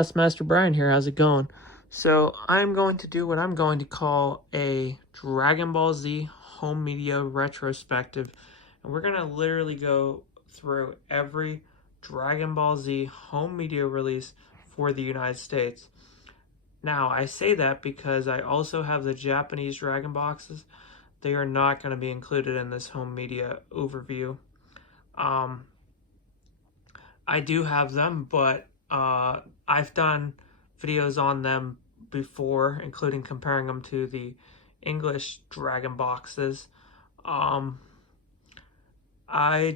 Master Brian here, how's it going? So I'm going to do what I'm going to call a Dragon Ball Z home media retrospective, and we're going to literally go through every Dragon Ball Z home media release for the United States. Now, I say that because I also have the Japanese Dragon boxes. They are not going to be included in this home media overview. I do have them, but I've done videos on them before, including comparing them to the English Dragon boxes. I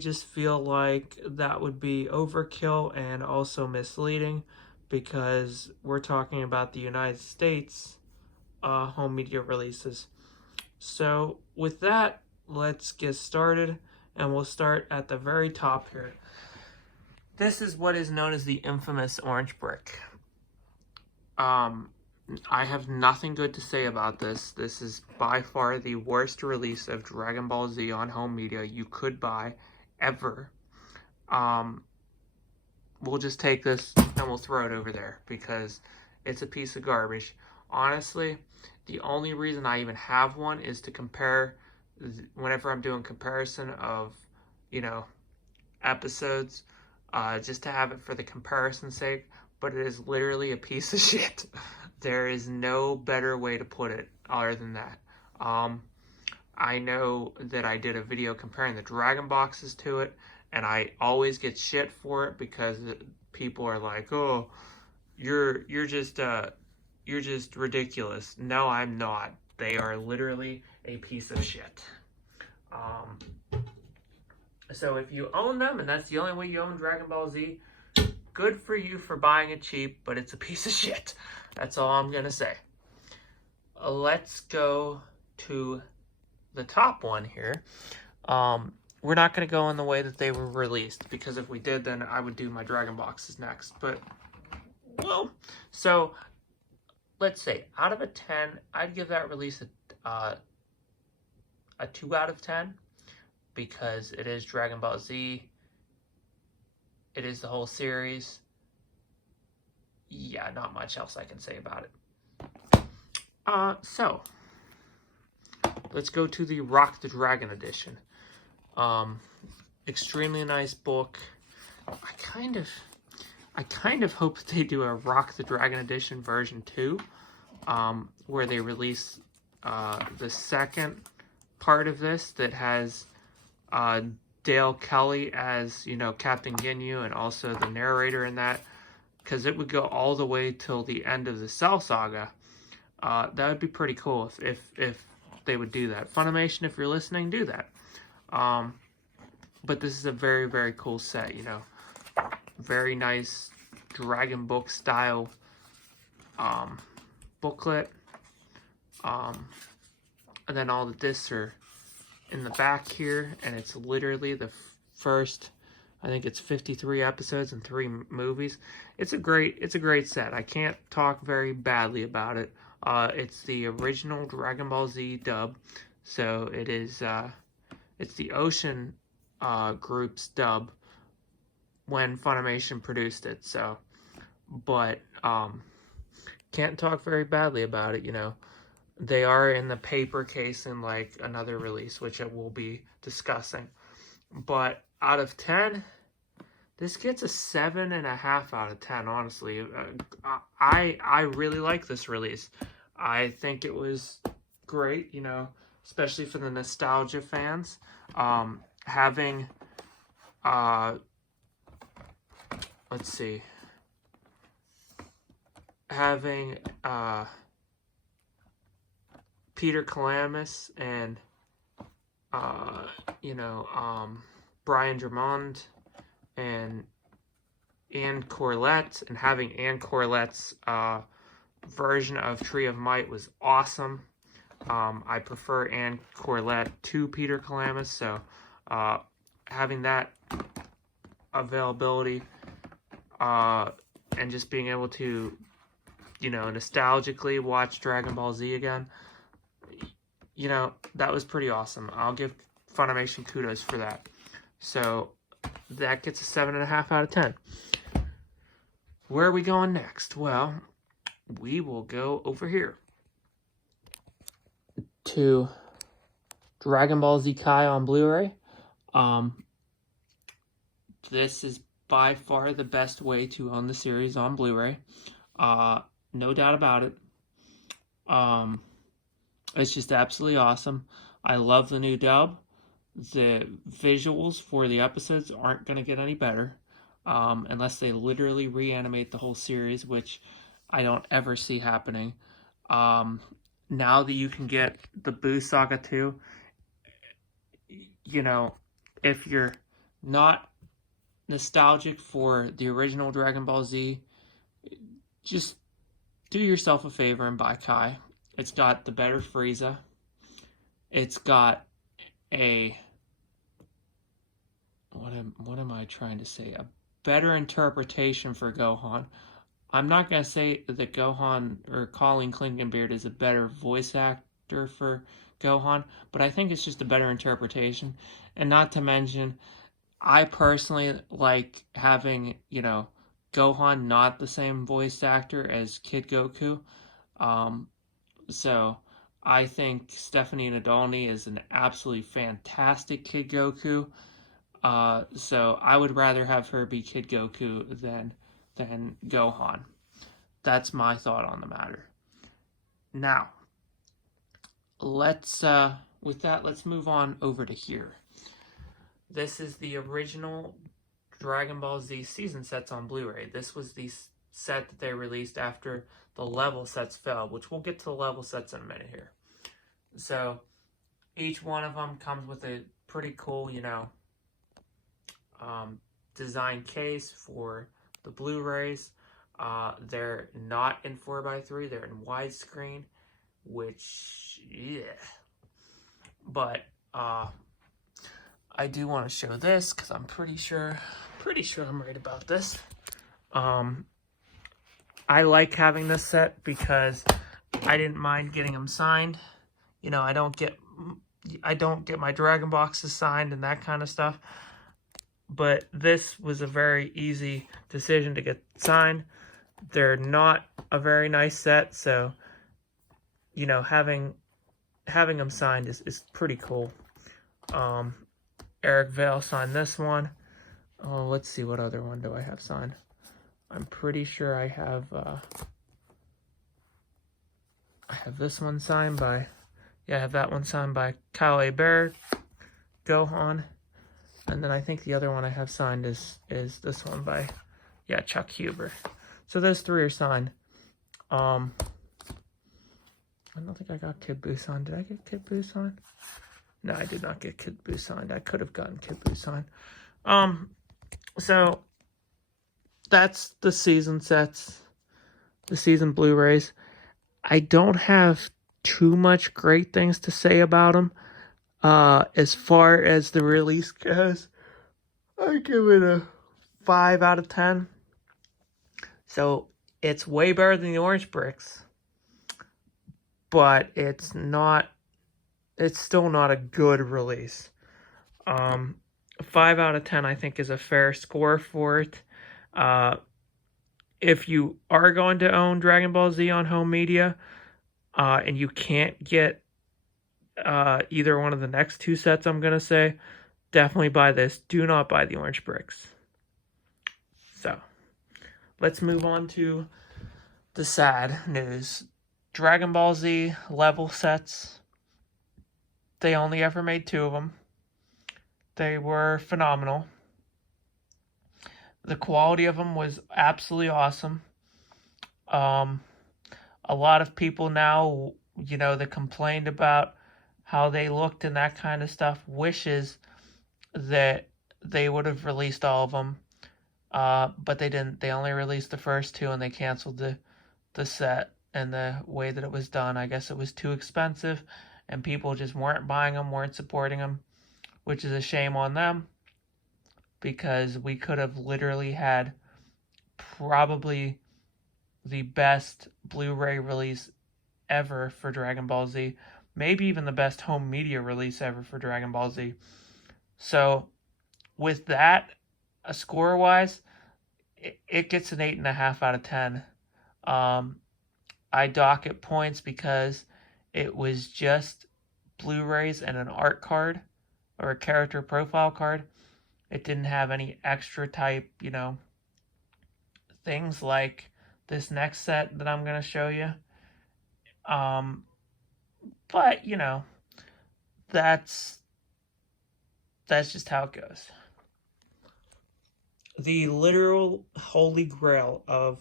just feel like that would be overkill and also misleading because we're talking about the United States home media releases. So with that, let's get started, and we'll start at the very top here. This is what is known as the infamous orange brick. I have nothing good to say about this. This is by far the worst release of Dragon Ball Z on home media you could buy ever. We'll just take this and we'll throw it over there because it's a piece of garbage. Honestly, the only reason I even have one is to compare whenever I'm doing comparison of, episodes, just to have it for the comparison's sake, but it is literally a piece of shit. There is no better way to put it other than that. I know that I did a video comparing the Dragon boxes to it, and I always get shit for it because people are like, "Oh, you're just ridiculous." No, I'm not. They are literally a piece of shit. So if you own them, and that's the only way you own Dragon Ball Z, good for you for buying it cheap, but it's a piece of shit. That's all I'm going to say. Let's go to the top one here. We're not going to go in the way that they were released, because if we did, then I would do my Dragon boxes next. But, well, so let's say out of a 10, I'd give that release a 2 out of 10. Because it is Dragon Ball Z. It is the whole series. Yeah, not much else I can say about it. So let's go to the Rock the Dragon edition. Extremely nice book. I kind of hope they do a Rock the Dragon edition version 2, where they release the second part of this that has Dale Kelly as, Captain Ginyu, and also the narrator in that, because it would go all the way till the end of the Cell Saga. That would be pretty cool if they would do that. Funimation, if you're listening, do that. But this is a very, very cool set, Very nice Dragon book style booklet. And then all the discs are in the back here, and it's literally the first, I think it's 53 episodes and 3 movies. It's a great set. I can't talk very badly about it. It's the original Dragon Ball Z dub, so it is it's the Ocean Group's dub when Funimation produced it. So, but can't talk very badly about it. They are in the paper case in like another release, which I will be discussing. But out of 10, this gets a 7.5 out of 10, honestly. I really like this release. I think it was great, especially for the nostalgia fans. Having, let's see, having, Peter Calamus and, Brian Drummond and Anne Corlett, and having Anne Corlett's version of Tree of Might was awesome. I prefer Anne Corlett to Peter Calamus, so having that availability and just being able to, nostalgically watch Dragon Ball Z again, that was pretty awesome. I'll give Funimation kudos for that. So that gets a 7.5 out of 10. where are we going next? Well, we will go over here to Dragon Ball Z Kai on Blu-ray. This is by far the best way to own the series on Blu-ray. No doubt about it. It's just absolutely awesome. I love the new dub. The visuals for the episodes aren't going to get any better unless they literally reanimate the whole series, which I don't ever see happening. Now that you can get the Buu Saga 2, you know, if you're not nostalgic for the original Dragon Ball Z, just do yourself a favor and buy Kai. It's got the better Frieza. It's got a what am I trying to say? A better interpretation for Gohan. I'm not gonna say that Gohan or Colleen Klinkenbeard is a better voice actor for Gohan, but I think it's just a better interpretation. And not to mention, I personally like having, Gohan not the same voice actor as Kid Goku. So I think Stephanie Nadolny is an absolutely fantastic Kid Goku. So I would rather have her be Kid Goku than Gohan. That's my thought on the matter. Now, let's move on over to here. This is the original Dragon Ball Z season sets on Blu-ray. This was the set that they released after the level sets fell, which we'll get to the level sets in a minute here. So each one of them comes with a pretty cool, design case for the Blu-rays. They're not in 4x3, they're in widescreen, which, yeah. But I do want to show this because I'm pretty sure I'm right about this. I like having this set because I didn't mind getting them signed. I don't get my Dragon boxes signed and that kind of stuff. But this was a very easy decision to get signed. They're not a very nice set, so having them signed is pretty cool. Eric Vale signed this one. Let's see, what other one do I have signed? I'm pretty sure I have this one signed by, I have that one signed by Kyle A. Baird, Gohan, and then I think the other one I have signed is this one by, Chuck Huber. So those three are signed. I don't think I got Kid Buu signed. Did I get Kid Buu signed? No, I did not get Kid Buu signed. I could have gotten Kid Buu signed. So that's the season sets, the season Blu-rays. I don't have too much great things to say about them. As far as the release goes, I give it a 5 out of 10. So it's way better than the Orange Bricks, but it's still not a good release. 5 out of 10, I think, is a fair score for it. If you are going to own Dragon Ball Z on home media, and you can't get either one of the next two sets, I'm going to say, definitely buy this. Do not buy the Orange Bricks. So, let's move on to the sad news. Dragon Ball Z level sets, they only ever made 2 of them. They were phenomenal. The quality of them was absolutely awesome. A lot of people now, that complained about how they looked and that kind of stuff, wishes that they would have released all of them. But they didn't. They only released the first 2, and they canceled the set and the way that it was done. I guess it was too expensive, and people just weren't buying them, weren't supporting them, which is a shame on them, because we could have literally had probably the best Blu-ray release ever for Dragon Ball Z. Maybe even the best home media release ever for Dragon Ball Z. So, with that, score-wise, it gets an 8.5 out of 10. I dock it points because it was just Blu-rays and an art card or a character profile card. It didn't have any extra type, things like this next set that I'm going to show you. But, that's just how it goes. The literal holy grail of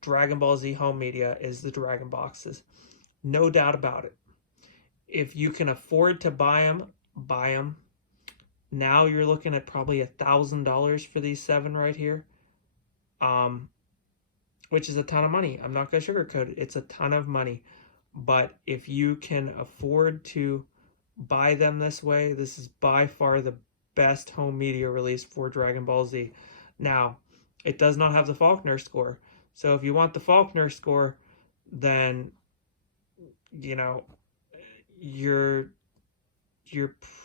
Dragon Ball Z home media is the Dragon boxes. No doubt about it. If you can afford to buy them, buy them. Now you're looking at probably $1,000 for these 7 right here. Which is a ton of money. I'm not going to sugarcoat it. It's a ton of money. But if you can afford to buy them this way, this is by far the best home media release for Dragon Ball Z. Now, it does not have the Faulkner score. So if you want the Faulkner score, then, you're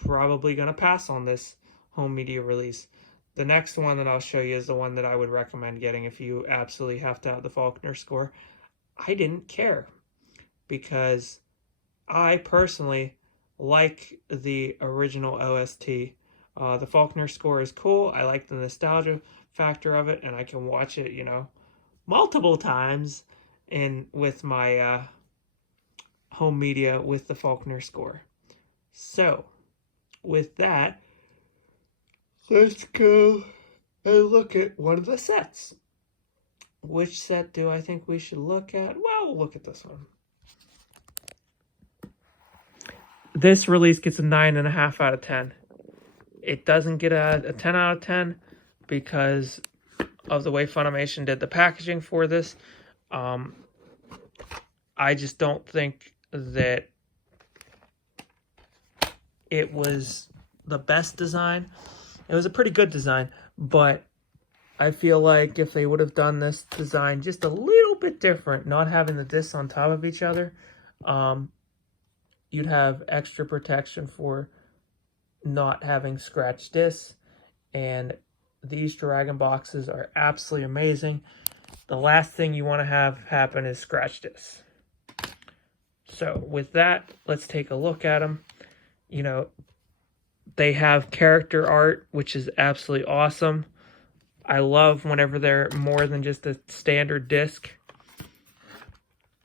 probably going to pass on this home media release. The next one that I'll show you is the one that I would recommend getting if you absolutely have to have the Faulkner score. I didn't care because I personally like the original OST. The Faulkner score is cool. I like the nostalgia factor of it, and I can watch it, multiple times with my home media with the Faulkner score. So, with that, let's go and look at one of the sets. Which set do I think we should look at? Well, we'll look at this one. This release gets a 9.5 out of 10. It doesn't get a 10 out of 10 because of the way Funimation did the packaging for this. I just don't think that it was the best design. It was a pretty good design, but I feel like if they would have done this design just a little bit different, not having the discs on top of each other, you'd have extra protection for not having scratched discs. And these Dragon boxes are absolutely amazing. The last thing you want to have happen is scratch discs. So with that, let's take a look at them. They have character art, which is absolutely awesome. I love whenever they're more than just a standard disc.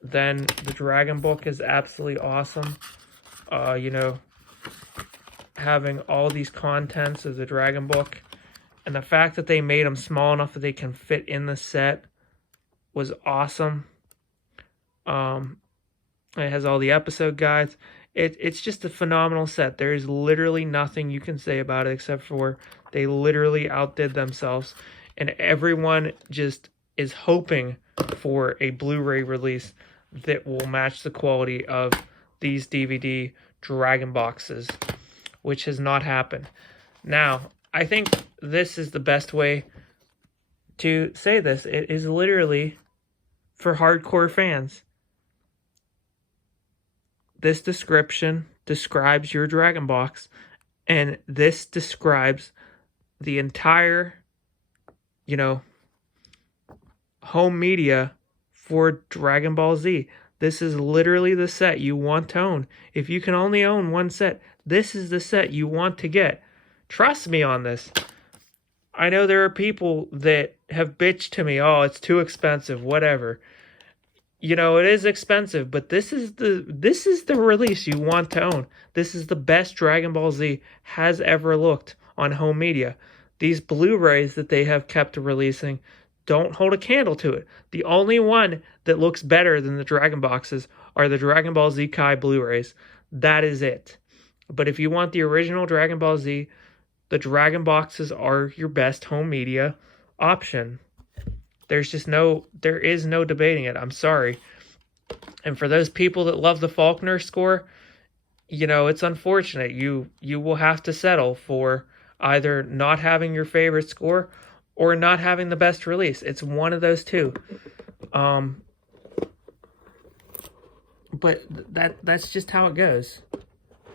Then the Dragon book is absolutely awesome. Having all these contents of the Dragon book, and the fact that they made them small enough that they can fit in the set was awesome. It has all the episode guides. It's just a phenomenal set. There is literally nothing you can say about it except for they literally outdid themselves. And everyone just is hoping for a Blu-ray release that will match the quality of these DVD Dragon boxes, which has not happened. Now, I think this is the best way to say this. It is literally for hardcore fans. This description describes your Dragon box, and this describes the entire, home media for Dragon Ball Z. This is literally the set you want to own. If you can only own one set, this is the set you want to get. Trust me on this. I know there are people that have bitched to me, oh, it's too expensive, whatever. It is expensive, but this is the release you want to own. This is the best Dragon Ball Z has ever looked on home media. These Blu-rays that they have kept releasing don't hold a candle to it. The only one that looks better than the Dragon boxes are the Dragon Ball Z Kai Blu-rays. That is it. But if you want the original Dragon Ball Z, the Dragon boxes are your best home media option. There is no debating it. I'm sorry. And for those people that love the Faulkner score, it's unfortunate. You will have to settle for either not having your favorite score or not having the best release. It's one of those two. But that's just how it goes.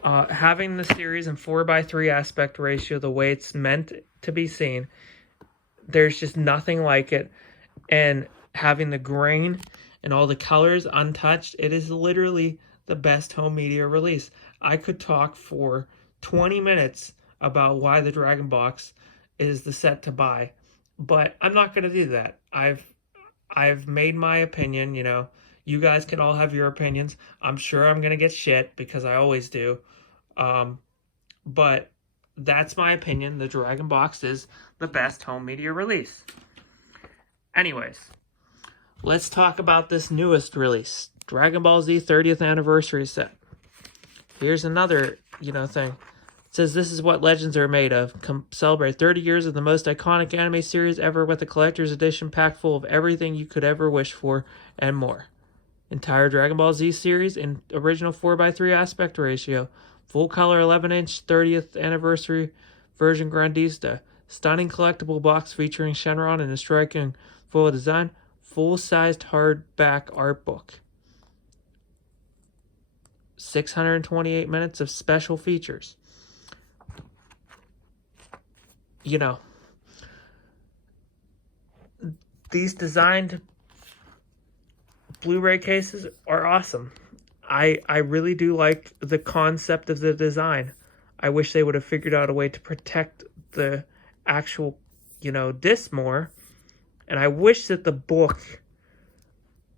Having the series in 4:3 aspect ratio, the way it's meant to be seen, There's just nothing like it. And having the grain and all the colors untouched, it is literally the best home media release. I could talk for 20 minutes about why the Dragon Box is the set to buy, but I'm not going to do that. I've made my opinion, you know. You guys can all have your opinions. I'm sure I'm going to get shit because I always do. But that's my opinion. The Dragon Box is the best home media release. Anyways, let's talk about this newest release, Dragon Ball Z 30th Anniversary Set. Here's another, thing. It says this is what legends are made of. Celebrate 30 years of the most iconic anime series ever with a collector's edition packed full of everything you could ever wish for and more. Entire Dragon Ball Z series in original 4:3 aspect ratio. Full color 11-inch 30th Anniversary version Grandista. Stunning collectible box featuring Shenron in a striking full design. Full-sized hardback art book. 628 minutes of special features. These designed Blu-ray cases are awesome. I really do like the concept of the design. I wish they would have figured out a way to protect the actual, disc more. And I wish that the book,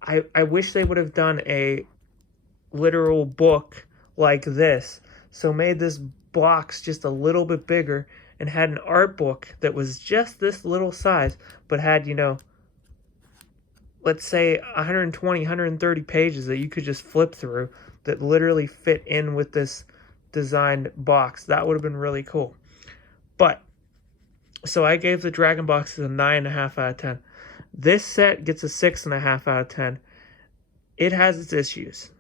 I wish they would have done a literal book like this. So made this box just a little bit bigger and had an art book that was just this little size, but had, let's say 120, 130 pages that you could just flip through that literally fit in with this designed box. That would have been really cool. But, so I gave the Dragon Boxes a 9.5 out of 10. This set gets a 6.5 out of 10. It has its issues.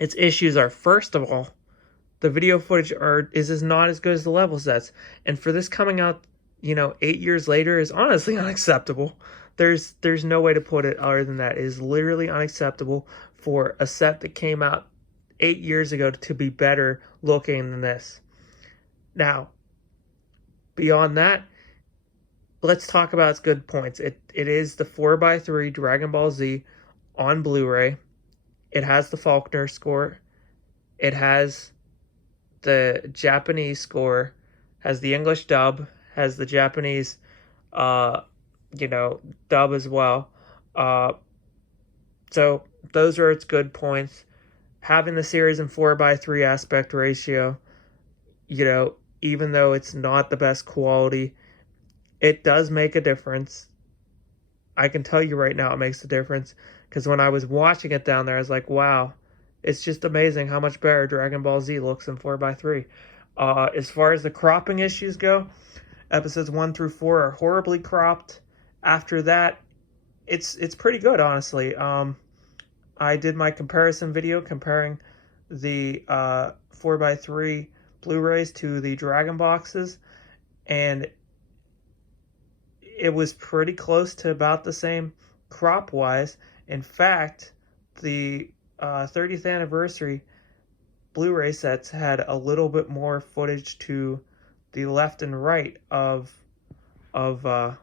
Its issues are, first of all, the video footage is not as good as the level sets. And for this coming out, 8 years later is honestly unacceptable. There's no way to put it other than that. It is literally unacceptable for a set that came out 8 years ago to be better looking than this. Now, beyond that, let's talk about its good points. It is the 4:3 Dragon Ball Z on Blu-ray. It has the Faulkner score. It has the Japanese score, has the English dub, has the Japanese, dub as well. So those are its good points. Having the series in 4:3 aspect ratio, even though it's not the best quality, it does make a difference. I can tell you right now it makes a difference, because when I was watching it down there, I was like, wow, it's just amazing how much better Dragon Ball Z looks in 4:3. As far as the cropping issues go, episodes 1 through 4 are horribly cropped. After that, it's pretty good, honestly. I did my comparison video comparing the 4:3 Blu-rays to the Dragon Boxes, and it was pretty close to about the same crop-wise. In fact, the 30th Anniversary Blu-ray sets had a little bit more footage to the left and right of the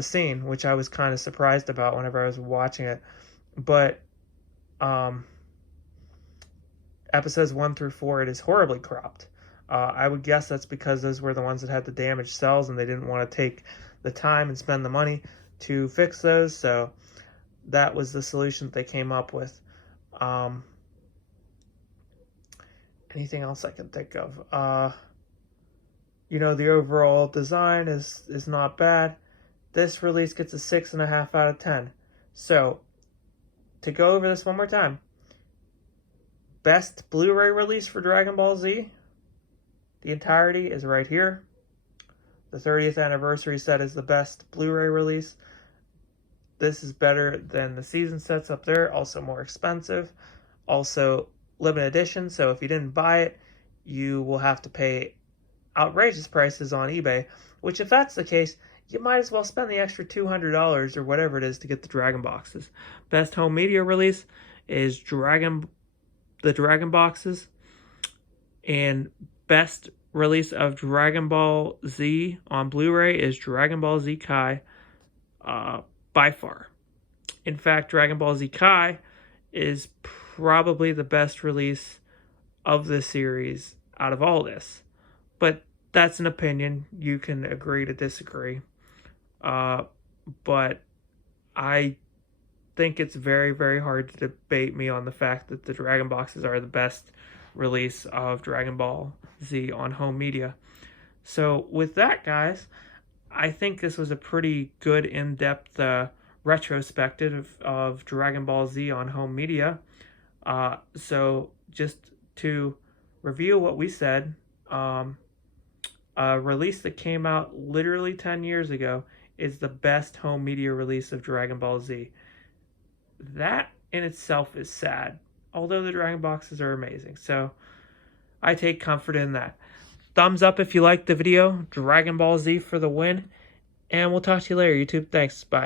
scene, which I was kind of surprised about whenever I was watching it. But episodes 1 through 4, it is horribly cropped. I would guess that's because those were the ones that had the damaged cells, and they didn't want to take the time and spend the money to fix those. So that was the solution that they came up with. Anything else I can think of? The overall design is not bad. This release gets a 6.5 out of 10. So, to go over this one more time. Best Blu-ray release for Dragon Ball Z. The entirety is right here. The 30th Anniversary set is the best Blu-ray release. This is better than the season sets up there. Also more expensive. Also limited edition. So if you didn't buy it, you will have to pay outrageous prices on eBay. Which, if that's the case, you might as well spend the extra $200 or whatever it is to get the Dragon Boxes. Best home media release is the Dragon Boxes. And best release of Dragon Ball Z on Blu-ray is Dragon Ball Z Kai, by far. In fact, Dragon Ball Z Kai is probably the best release of the series out of all this. But that's an opinion. You can agree to disagree. But I think it's very, very hard to debate me on the fact that the Dragon Boxes are the best release of Dragon Ball Z on home media. So with that, guys, I think this was a pretty good in-depth retrospective of Dragon Ball Z on home media. So just to review what we said, a release that came out literally 10 years ago is the best home media release of Dragon Ball Z. That in itself is sad, although the Dragon Boxes are amazing. So I take comfort in that. Thumbs up if you liked the video. Dragon Ball Z for the win. And we'll talk to you later, YouTube. Thanks. Bye.